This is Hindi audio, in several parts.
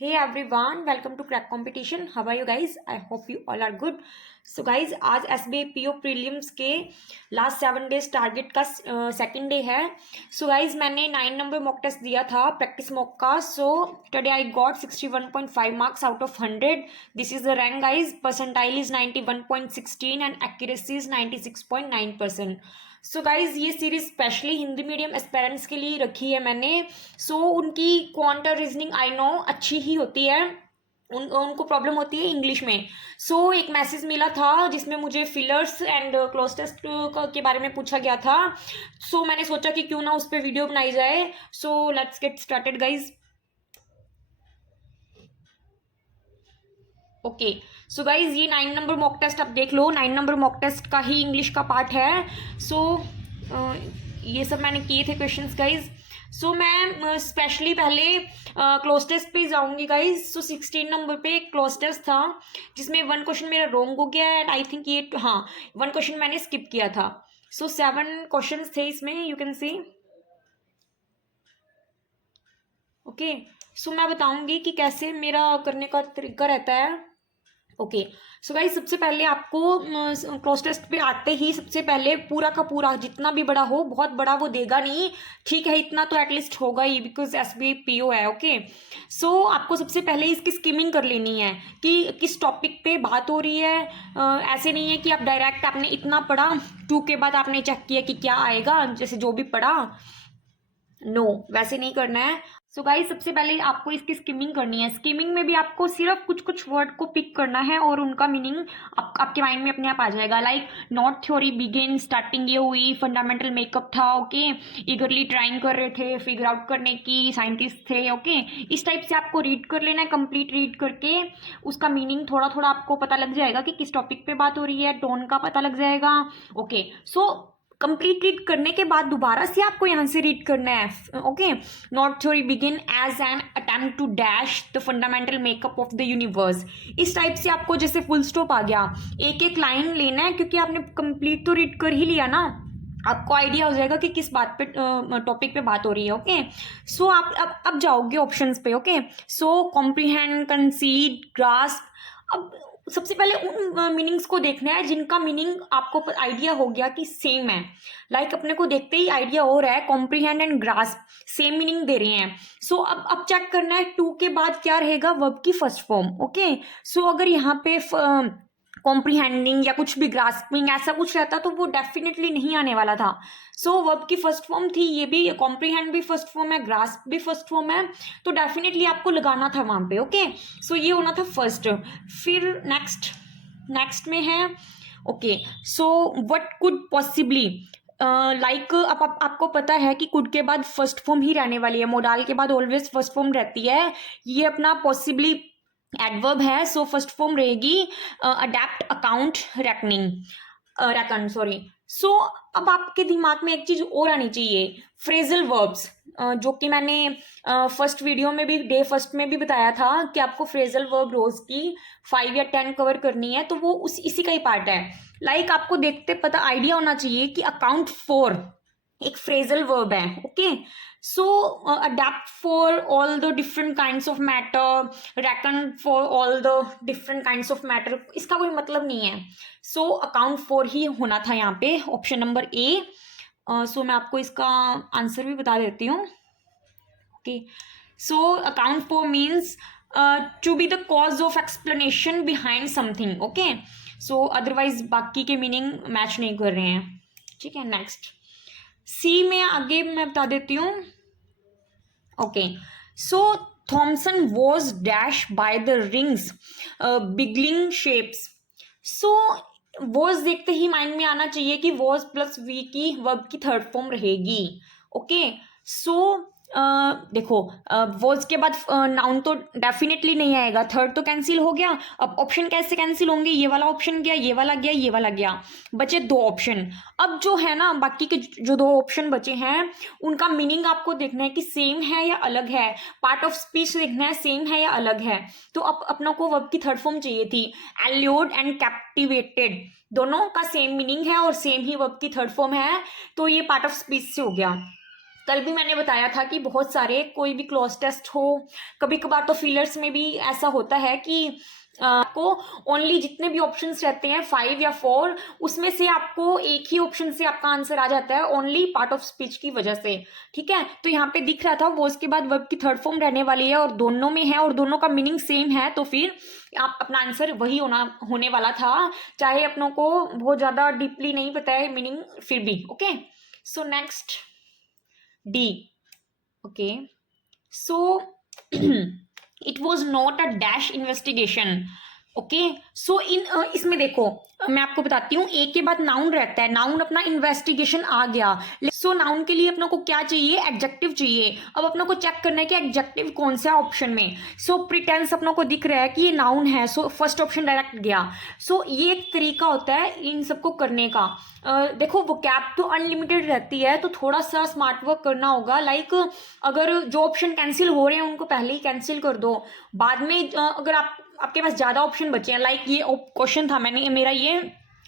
Hey everyone, welcome to Crack Competition. How are you guys? I hope you all are good. So guys, आज SBI PO प्रीलिम्स के लास्ट 7 डेज टारगेट का सेकंड डे है. सो गाइज मैंने 9 नंबर मॉक टेस्ट दिया था प्रैक्टिस मॉक का. So today I got 61.5 marks out of 100. This is the rank guys. Percentile is 91.16 and accuracy is 96.9%. So guys ये series specially Hindi medium aspirants के लिए रखी है मैंने. उनकी क्वांट रीजनिंग आई नो अच्छी ही होती है. उनको प्रॉब्लम होती है इंग्लिश में. एक मैसेज मिला था जिसमें मुझे फिलर्स एंड क्लोज टेस्ट के बारे में पूछा गया था. मैंने सोचा कि क्यों ना उस पर वीडियो बनाई जाए. Let's get started guys. Okay. Guys ये 9 नंबर मॉक टेस्ट आप देख लो. 9 नंबर मॉक टेस्ट का ही इंग्लिश का पार्ट है. ये सब मैंने किए थे क्वेश्चंस गाइज. मैं स्पेशली पहले क्लोज टेस्ट पे जाऊंगी गाइज. 16 नंबर पे एक क्लोज टेस्ट था जिसमें 1 क्वेश्चन मेरा रॉन्ग हो गया एंड आई थिंक ये 1 क्वेश्चन मैंने स्किप किया था. 7 क्वेश्चंस थे इसमें, यू कैन सी. ओके. मैं बताऊंगी कि कैसे मेरा करने का तरीका रहता है. ओके. गाइज सबसे पहले आपको क्लोज टेस्ट पे आते ही सबसे पहले पूरा का पूरा जितना भी बड़ा हो, बहुत बड़ा वो देगा नहीं, ठीक है, इतना तो एटलीस्ट होगा ही बिकॉज SBI PO है. ओके. आपको सबसे पहले इसकी स्किमिंग कर लेनी है कि किस टॉपिक पे बात हो रही है. ऐसे नहीं है कि आप डायरेक्ट आपने इतना पढ़ा, 2 के बाद आपने चेक किया कि क्या आएगा जैसे जो भी पढ़ा. नो, वैसे नहीं करना है. गाइस सबसे पहले आपको इसकी स्किमिंग करनी है. स्किमिंग में भी आपको सिर्फ कुछ कुछ वर्ड को पिक करना है और उनका मीनिंग आपके माइंड में अपने आप आ जाएगा. Like not theory begin, starting ये हुई, फंडामेंटल मेकअप था. ओके. ईगरली ट्राइंग कर रहे थे फिगर आउट करने की, साइंटिस्ट थे. ओके. इस टाइप से आपको रीड कर लेना है. कंप्लीट रीड करके उसका मीनिंग थोड़ा थोड़ा आपको पता लग जाएगा कि किस टॉपिक पे बात हो रही है, टोन का पता लग जाएगा. ओके. कंप्लीट रीड करने के बाद दोबारा से आपको यहाँ से रीड करना है. Okay. Knot theory begin as an attempt to dash the fundamental makeup of the universe. इस टाइप से आपको जैसे फुल स्टॉप आ गया, एक एक लाइन लेना है क्योंकि आपने कंप्लीट तो रीड कर ही लिया ना. आपको आइडिया हो जाएगा कि किस बात पे टॉपिक पे बात हो रही है. ओके. आप अब जाओगे ऑप्शंस पे. ओके. Comprehend, कंसीड, grasp. अब सबसे पहले उन मीनिंग्स को देखना है जिनका मीनिंग आपको आइडिया हो गया कि सेम है. लाइक अपने को देखते ही आइडिया हो रहा है comprehend and grasp same meaning दे रहे हैं. अब चेक करना है 2 के बाद क्या रहेगा, वर्ब की फर्स्ट फॉर्म. ओके. अगर यहाँ पे कॉम्प्रीहेंडिंग या कुछ भी ग्रास्पिंग ऐसा कुछ रहता तो वो डेफिनेटली नहीं आने वाला था. वर्ब की फर्स्ट फॉर्म थी, ये भी कॉम्प्रीहेंड भी फर्स्ट फॉर्म है, ग्रास्प भी फर्स्ट फॉर्म है, तो डेफिनेटली आपको लगाना था वहां पे. ओके. ये होना था फर्स्ट. फिर नेक्स्ट में है. Okay. What could possibly, like आपको पता है कि कुड के बाद फर्स्ट फॉर्म ही रहने वाली है. मोडाल के बाद ऑलवेज फर्स्ट फॉर्म रहती है. ये अपना पॉसिबली एडवर्ब है. फर्स्ट फॉर्म रहेगी अडेप्ट, अकाउंट, रेकन सॉरी. अब आपके दिमाग में एक चीज और आनी चाहिए, फ्रेजल वर्ब्स, जो कि मैंने फर्स्ट वीडियो में भी डे फर्स्ट में भी बताया था कि आपको फ्रेजल वर्ब रोज की 5 या 10 कवर करनी है, तो वो इसी का ही पार्ट है. लाइक आपको देखते पता आइडिया होना चाहिए कि अकाउंट फॉर एक फ्रेजल वर्ब है. Okay. Adapt for all the different kinds of matter, reckon for all the different kinds of matter, इसका कोई मतलब नहीं है. अकाउंट फॉर ही होना था यहाँ पे, ऑप्शन नंबर ए. मैं आपको इसका आंसर भी बता देती हूँ. Okay. Account for means to be the cause of explanation behind something. Okay. Otherwise बाकी के मीनिंग मैच नहीं कर रहे हैं. ठीक है. नेक्स्ट सी में आगे मैं बता देती हूँ. Okay. Thomson was dash by the rings beguiling shapes. Was देखते ही माइंड में आना चाहिए कि वॉज प्लस वी की वर्ब की थर्ड फॉर्म रहेगी. ओके. देखो वॉज के बाद नाउन तो डेफिनेटली नहीं आएगा, थर्ड तो कैंसिल हो गया. अब ऑप्शन कैसे कैंसिल होंगे, ये वाला ऑप्शन गया, ये वाला गया, ये वाला गया, बचे 2 ऑप्शन. अब जो है ना बाकी के जो 2 ऑप्शन बचे हैं उनका मीनिंग आपको देखना है कि सेम है या अलग है. पार्ट ऑफ स्पीच देखना है सेम है या अलग है. तो अब अपना को वर्ब की थर्ड फॉर्म चाहिए थी. एल्योर्ड एंड कैप्टिवेटेड दोनों का सेम मीनिंग है और सेम ही वर्ब की थर्ड फॉर्म है, तो ये पार्ट ऑफ स्पीच से हो गया. कल भी मैंने बताया था कि बहुत सारे कोई भी क्लोज टेस्ट हो, कभी कभार तो फिलर्स में भी ऐसा होता है कि आपको ओनली जितने भी ऑप्शंस रहते हैं 5 या 4, उसमें से आपको एक ही ऑप्शन से आपका आंसर आ जाता है ओनली पार्ट ऑफ स्पीच की वजह से। ठीक है, तो यहाँ पे दिख रहा था वो उसके बाद वर्ब की थर्ड फॉर्म रहने वाली है और दोनों में है और दोनों का मीनिंग सेम है, तो फिर आप अपना आंसर वही होने वाला था, चाहे अपनों को बहुत ज्यादा डीपली नहीं पता है मीनिंग फिर भी। Okay, so next D. Okay, so it was not a dash investigation. Okay, so in इसमें देखो मैं आपको बताती हूँ, ए के बाद नाउन रहता है, नाउन अपना इन्वेस्टिगेशन आ गया। सो नाउन के लिए अपनों को क्या चाहिए, एडजेक्टिव चाहिए। अब अपनों को चेक करना है कि एडजेक्टिव कौन सा ऑप्शन में। सो प्रिटेंस अपनों को दिख रहा है कि ये नाउन है, सो फर्स्ट ऑप्शन डायरेक्ट गया। सो ये एक तरीका होता है इन सबको करने का। देखो वो कैप तो अनलिमिटेड रहती है, तो थोड़ा सा स्मार्ट वर्क करना होगा। लाइक अगर जो ऑप्शन कैंसिल हो रहे हैं उनको पहले ही कैंसिल कर दो, बाद में अगर आपके पास ज्यादा ऑप्शन बचे हैं, लाइक ये क्वेश्चन था मेरा ये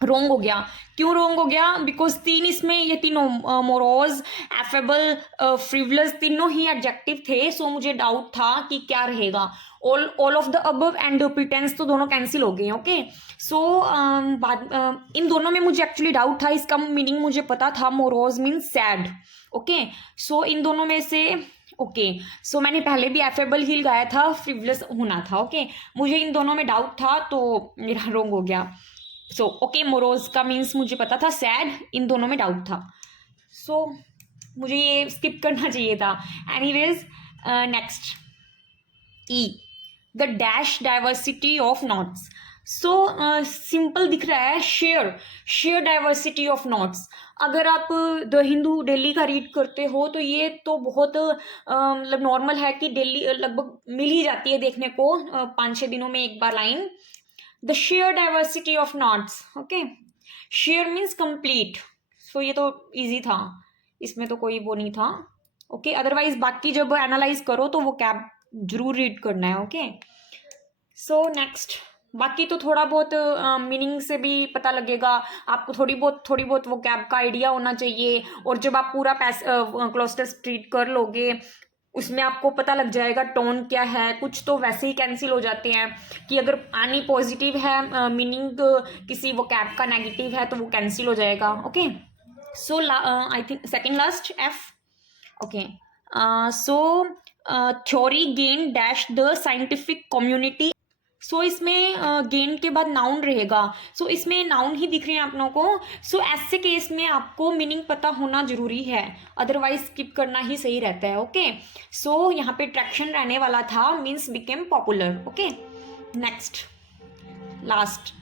रोंग हो गया। क्यों रोंग हो गया, बिकॉज 3 इसमें ये तीनों मोरोज, एफेबल, फ्रिवलस तीनों ही एडजेक्टिव थे। सो मुझे डाउट था कि क्या रहेगा, all of the above and pretence तो दोनों कैंसिल हो गए। ओके, सो इन दोनों में मुझे एक्चुअली डाउट था, इसका मीनिंग मुझे पता था, morose means sad. Okay, so इन दोनों में से ओके, सो मैंने पहले भी एफेबल ही लगाया था, फ्रिवलस होना था। ओके, मुझे इन दोनों में डाउट था तो मेरा रोंग हो गया। सो ओके, मोरोज का मीन्स मुझे पता था, सैड इन दोनों में डाउट था। सो मुझे ये स्किप करना चाहिए था। Anyways next E, the dash diversity of knots. So simple दिख रहा है, शेयर डाइवर्सिटी ऑफ नॉट्स। अगर आप द हिंदू डेली का रीड करते हो तो ये तो बहुत मतलब नॉर्मल है कि डेली लगभग मिल ही जाती है देखने को, 5-6 दिनों में एक बार line. The sheer diversity of knots. Okay, sheer means complete. So ये तो इजी था, इसमें तो कोई वो नहीं था। ओके, अदरवाइज बाकी जब एनालाइज करो तो वो कैप जरूर रीड करना है। ओके, सो नेक्स्ट, बाकी तो थोड़ा बहुत मीनिंग से भी पता लगेगा आपको, थोड़ी बहुत वो कैप का आइडिया होना चाहिए। और जब आप पूरा क्लोज टेस्ट ट्रीट कर लोगे उसमें आपको पता लग जाएगा टोन क्या है। कुछ तो वैसे ही कैंसिल हो जाते हैं कि अगर आनी पॉजिटिव है, मीनिंग किसी वो कैप का नेगेटिव है तो वो कैंसिल हो जाएगा। Okay, so I think second last F. Okay, so theory gain dash the scientific community. So इसमें गेन के बाद नाउन रहेगा। सो इसमें नाउन ही दिख रहे हैं आप लोगों को। सो ऐसे केस में आपको मीनिंग पता होना जरूरी है, अदरवाइज स्किप करना ही सही रहता है। ओके, सो यहाँ पे ट्रैक्शन रहने वाला था, means became popular. Okay, next last,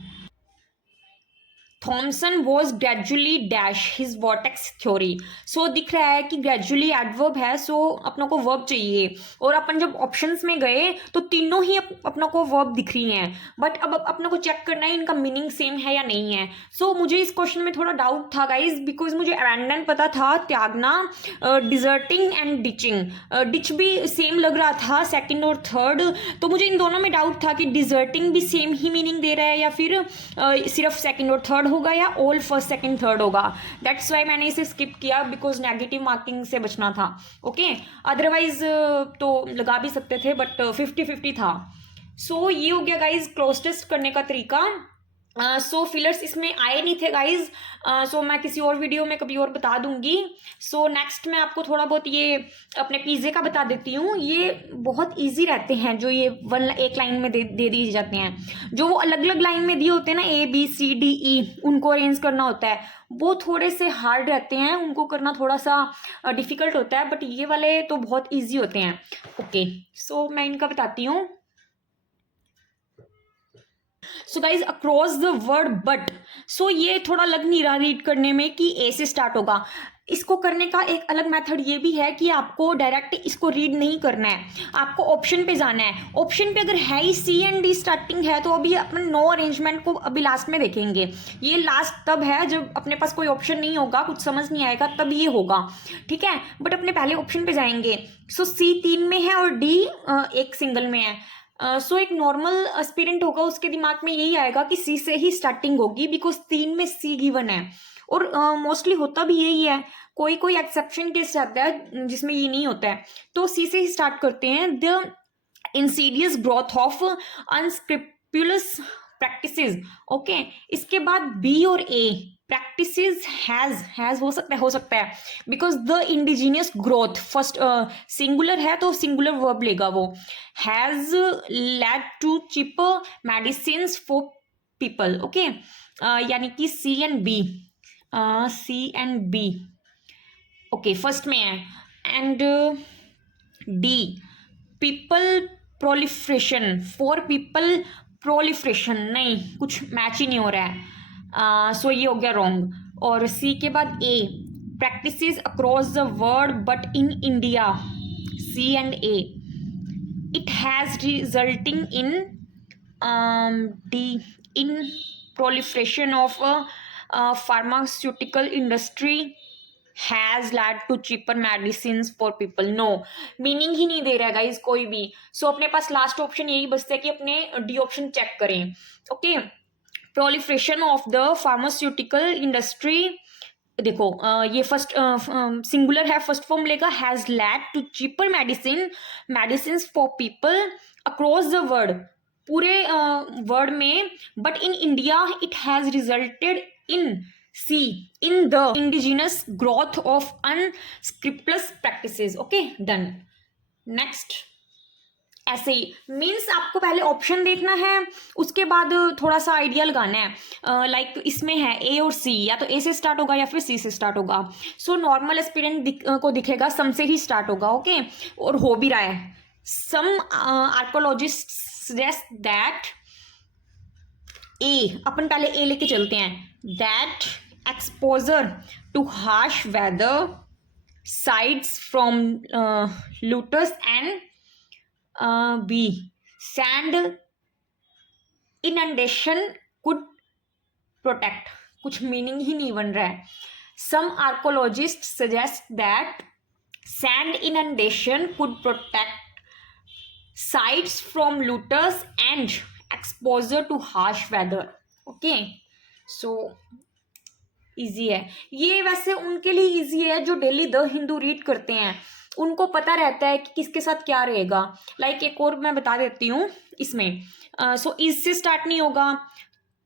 Thomson was gradually dash his vortex theory. So दिख रहा है कि ग्रेजुअली एडवर्ब है, सो अपनों को वर्ब चाहिए। और अपन जब ऑप्शंस में गए तो तीनों ही अपनों को वर्ब दिख रही हैं, बट अब अपनों को चेक करना है इनका मीनिंग सेम है या नहीं है। सो मुझे इस क्वेश्चन में थोड़ा डाउट था गाइज, बिकॉज मुझे अबैंडन पता था, त्यागना, डिजर्टिंग एंड डिचिंग। डिच भी सेम लग रहा था, सेकेंड और थर्ड। तो मुझे इन दोनों में डाउट था कि डिजर्टिंग भी सेम ही मीनिंग दे रहा है या फिर सिर्फ सेकेंड और थर्ड होगा या ऑल फर्स्ट सेकंड थर्ड होगा। दैट्स वाई मैंने इसे स्किप किया, बिकॉज नेगेटिव मार्किंग से बचना था। ओके, अदरवाइज तो लगा भी सकते थे, बट 50-50 था। सो ये हो गया गाइज क्लोज टेस्ट करने का तरीका। सो फिलर्स इसमें आए नहीं थे गाइज, सो मैं किसी और वीडियो में कभी और बता दूंगी। सो नेक्स्ट मैं आपको थोड़ा बहुत ये अपने पिज़्ज़े का बता देती हूँ। ये बहुत इजी रहते हैं, जो ये एक लाइन में दे दिए जाते हैं। जो वो अलग अलग लाइन में दिए होते हैं ना, ABCDE, उनको अरेंज करना होता है, वो थोड़े से हार्ड रहते हैं, उनको करना थोड़ा सा डिफिकल्ट होता है, बट ये वाले तो बहुत ईजी होते हैं। ओके, सो मैं इनका बताती हूँ। So guys across the world but, so ये थोड़ा लग नहीं रहा रीड करने में कि ए से स्टार्ट होगा। इसको करने का एक अलग मेथड ये भी है कि आपको डायरेक्ट इसको रीड नहीं करना है, आपको ऑप्शन पे जाना है। ऑप्शन पे अगर है ही C and D स्टार्टिंग है तो अभी अपन नो अरेंजमेंट को अभी लास्ट में देखेंगे। ये लास्ट तब है जब अपने पास कोई ऑप्शन नहीं होगा, कुछ समझ नहीं आएगा, तब ये होगा। ठीक है, बट अपने पहले ऑप्शन पे जाएंगे। सो C 3 में है और D एक सिंगल में है। सो एक नॉर्मल एस्पिरेंट होगा, उसके दिमाग में यही आएगा कि C से ही स्टार्टिंग होगी, बिकॉज 3 में C गिवन है। और मोस्टली होता भी यही है, कोई कोई एक्सेप्शन केस रहता है जिसमें ये नहीं होता है। तो सी से ही स्टार्ट करते हैं। The insidious growth of unscrupulous practices. Okay, इसके बाद बी और ए प्रैक्टिसेस हैज हो सकता है because the indigenous growth first singular है तो सिंगुलर वर्ब लेगा वो, has led to cheaper medicine for people. Okay, यानी कि C and B okay first में है। And D people proliferation, for people proliferation, नहीं कुछ मैच ही नहीं हो रहा है, सो ये हो गया रॉन्ग। और सी के बाद A practices across the world but in India, C and A, it has resulting in D in proliferation of pharmaceutical industry has led to cheaper medicine for people. No, meaning ही नहीं दे रहा है गाइज कोई भी। सो अपने पास लास्ट ऑप्शन यही बचता है कि अपने डी ऑप्शन चेक करें। Okay, proliferation of the pharmaceutical industry, देखो ये फर्स्ट सिंगुलर है, फर्स्ट फॉर्म लेगा has led to cheaper medicine for people across the world, पूरे वर्ल्ड में, but in India it has resulted in C in the indigenous growth of unscrupulous practices. Okay done. Next ऐसे ही मीन्स आपको पहले ऑप्शन देखना है, उसके बाद थोड़ा सा आइडिया लगाना है। लाइक इसमें है ए और सी, या तो ए से स्टार्ट होगा या फिर सी से स्टार्ट होगा। सो नॉर्मल एस्पिरेंट को दिखेगा सम से ही स्टार्ट होगा। ओके, और हो भी रहा है। Some archaeologists suggest that A, अपन पहले ए लेके चलते हैं, that exposure to harsh weather sites from looters and B sand inundation could protect, कुछ मीनिंग ही नहीं बन रहा है। Some archaeologists suggest that sand inundation could protect sites from looters and exposure to harsh weather. Okay, so easy है ये, वैसे उनके लिए इजी है जो डेली द हिंदू रीड करते हैं, उनको पता रहता है कि किसके साथ क्या रहेगा। लाइक एक और मैं बता देती हूँ इसमें, सो इससे स्टार्ट नहीं होगा,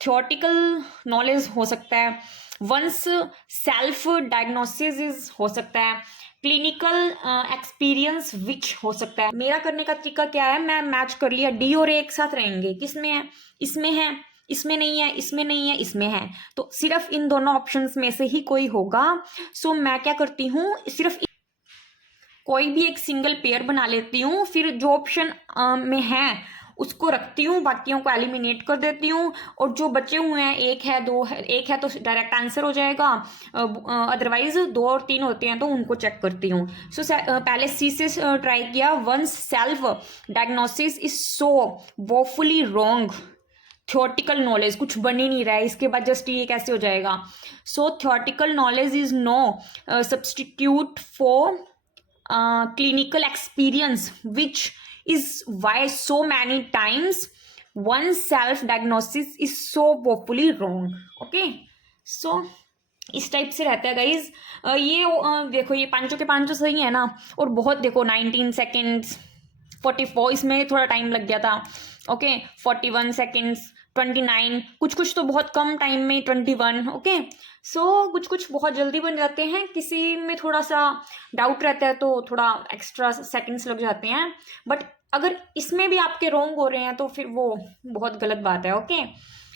थियोरटिकल नॉलेज हो सकता है, वंस सेल्फ डायग्नोसिस हो सकता है, क्लिनिकल एक्सपीरियंस विच हो सकता है। मेरा करने का तरीका क्या है, मैं मैच कर लिया, डी और ए एक साथ रहेंगे, किसमें है, इसमें है, इसमें नहीं है, इसमें नहीं है, इसमें है, तो सिर्फ इन दोनों ऑप्शंस में से ही कोई होगा। सो मैं क्या करती हूँ, सिर्फ कोई भी एक सिंगल पेयर बना लेती हूँ, फिर जो ऑप्शन में है उसको रखती हूँ, बाकियों को एलिमिनेट कर देती हूँ, और जो बचे हुए हैं एक है दो है, एक है तो डायरेक्ट आंसर हो जाएगा, अदरवाइज 2 और 3 होते हैं तो उनको चेक करती हूँ। सो पहले सी से ट्राई किया, once self diagnosis is so woefully wrong, theoretical knowledge कुछ बन ही नहीं रहा है, इसके बाद जस्ट ये कैसे हो जाएगा। So theoretical knowledge is no substitute for clinical experience, which is why so many times one self diagnosis is so woefully wrong. Okay, so इस टाइप से रहता है गाइज। ये देखो ये पांचों के पांचों सही है ना, और बहुत देखो 19 सेकेंड्स 44, इसमें थोड़ा टाइम लग गया था। ओके 41 सेकेंड्स 29, कुछ कुछ तो बहुत कम टाइम में 21। ओके, सो कुछ कुछ बहुत जल्दी बन जाते हैं, किसी में थोड़ा सा डाउट रहता है तो थोड़ा एक्स्ट्रा सेकंड्स लग जाते हैं, बट अगर इसमें भी आपके रॉन्ग हो रहे हैं तो फिर वो बहुत गलत बात है। ओके,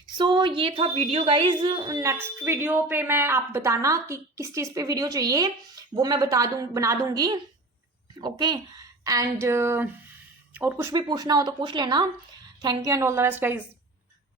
सो ये था वीडियो गाइज। नेक्स्ट वीडियो पे मैं आप बताना कि किस चीज़ पे वीडियो चाहिए, वो मैं बना दूंगी। ओके, एंड और कुछ भी पूछना हो तो पूछ लेना। Thank you and all the best guys.